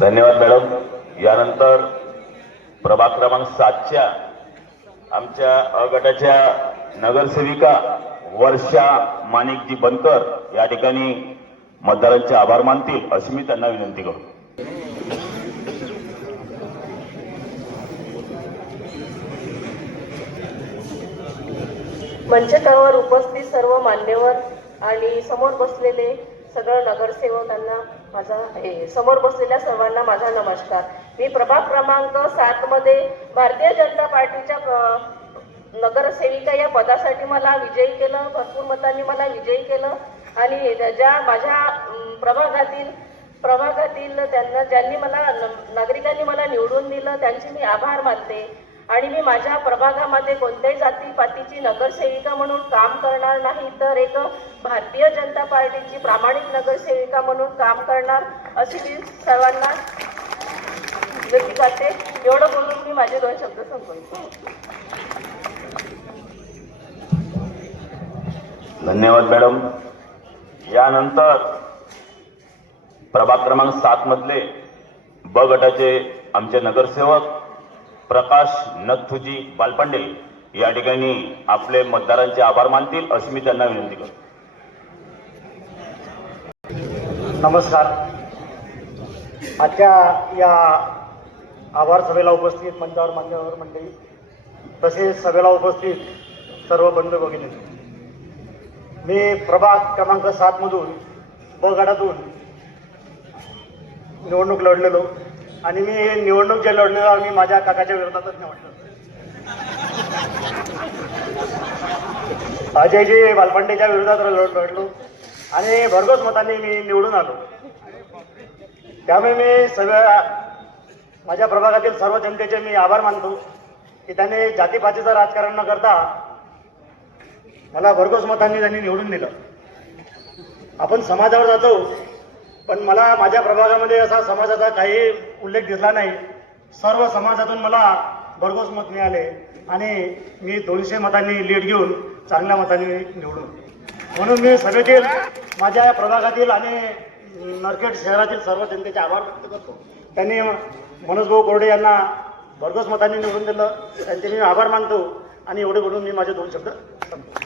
धन्यवाद मॅडम। यानंतर प्रभाग क्रमांक 7च्या आमच्या अ गटाच्या नगरसेविका वर्षा माणिकजी बनकर या ठिकाणी मतदारांचे आभार मानतील अशी मी त्यांना विनंती करतो। मंचकावर उपस्थित सर्व मान्यवर आणि समोर बसलेले सगळे नगरसेवकांना माझा समोर बसलेल्या सर्वांना माझा नमस्कार। मी प्रभाग क्रमांक 7 मध्ये भारतीय जनता पार्टीच्या नगरसेविका या पदासाठी मला विजयी केलं, भरपूर मतांनी मला विजयी केलं आणि ज्या माझ्या प्रभागातील त्यांना ज्यांनी मला नागरिकांनी मला निवडून दिलं त्यांचे मी आभार मानते। आणि मी माझ्या प्रभागामध्ये कोणत्याही जातीपातीची नगरसेविका म्हणून काम करणार नाही, तर एक भारतीय जनता पार्टीची प्रामाणिक नगरसेविका म्हणून काम करणार अशी मी सर्वांना विनंती करते। एवढं बोलून मी माझे 2 शब्द संपवतो। धन्यवाद मॅडम। यानंतर प्रभाग क्रमांक 7 मधले ब गटाचे आमचे नगरसेवक प्रकाश नथुजी बालपांडे या ठिकाणी आपले मतदारांचे आभार मानतील अशी मी त्यांना विनंती करतो। नमस्कार। आजच्या या आभार सभेला उपस्थित मंचावर मान्यवर मंडळी तसेच सभेला उपस्थित सर्व बंधू भगिनी, मी प्रभाग क्रमांक 7 मधून ब गटातून निवडणूक लढलेलो आणि मी निवडणूक जे लढलेलो मी माझ्या काकाच्या विरोधातच निवडलो। अजयजी बालपांडेच्या विरोधात लढलो आणि भरघोस मतांनी मी निवडून आलो। त्यामुळे मी सगळ्या माझ्या प्रभागातील सर्व जनतेचे मी आभार मानतो की त्यांनी जातीपातीचं राजकारण न करता मला भरघोस मतांनी त्यांनी निवडून दिलं। आपण समाजावर जातो पण मला माझ्या प्रभागामध्ये असा समाजाचा काही उल्लेख दिसला नाही। सर्व समाजातून मला भरघोस मत मिळाले आणि मी 200 मतांनी लीड घेऊन चांगल्या मतांनी निवडून, म्हणून मी सभेतील माझ्या या प्रभागातील आणि नरखेड शहरातील सर्व जनतेचे आभार व्यक्त करतो। त्यांनी मनोज भाऊ कोरडे यांना भरघोस मतांनी निवडून दिलं, त्यांचे मी आभार मानतो आणि एवढे बोलून मी माझे 2 शब्द संपवतो।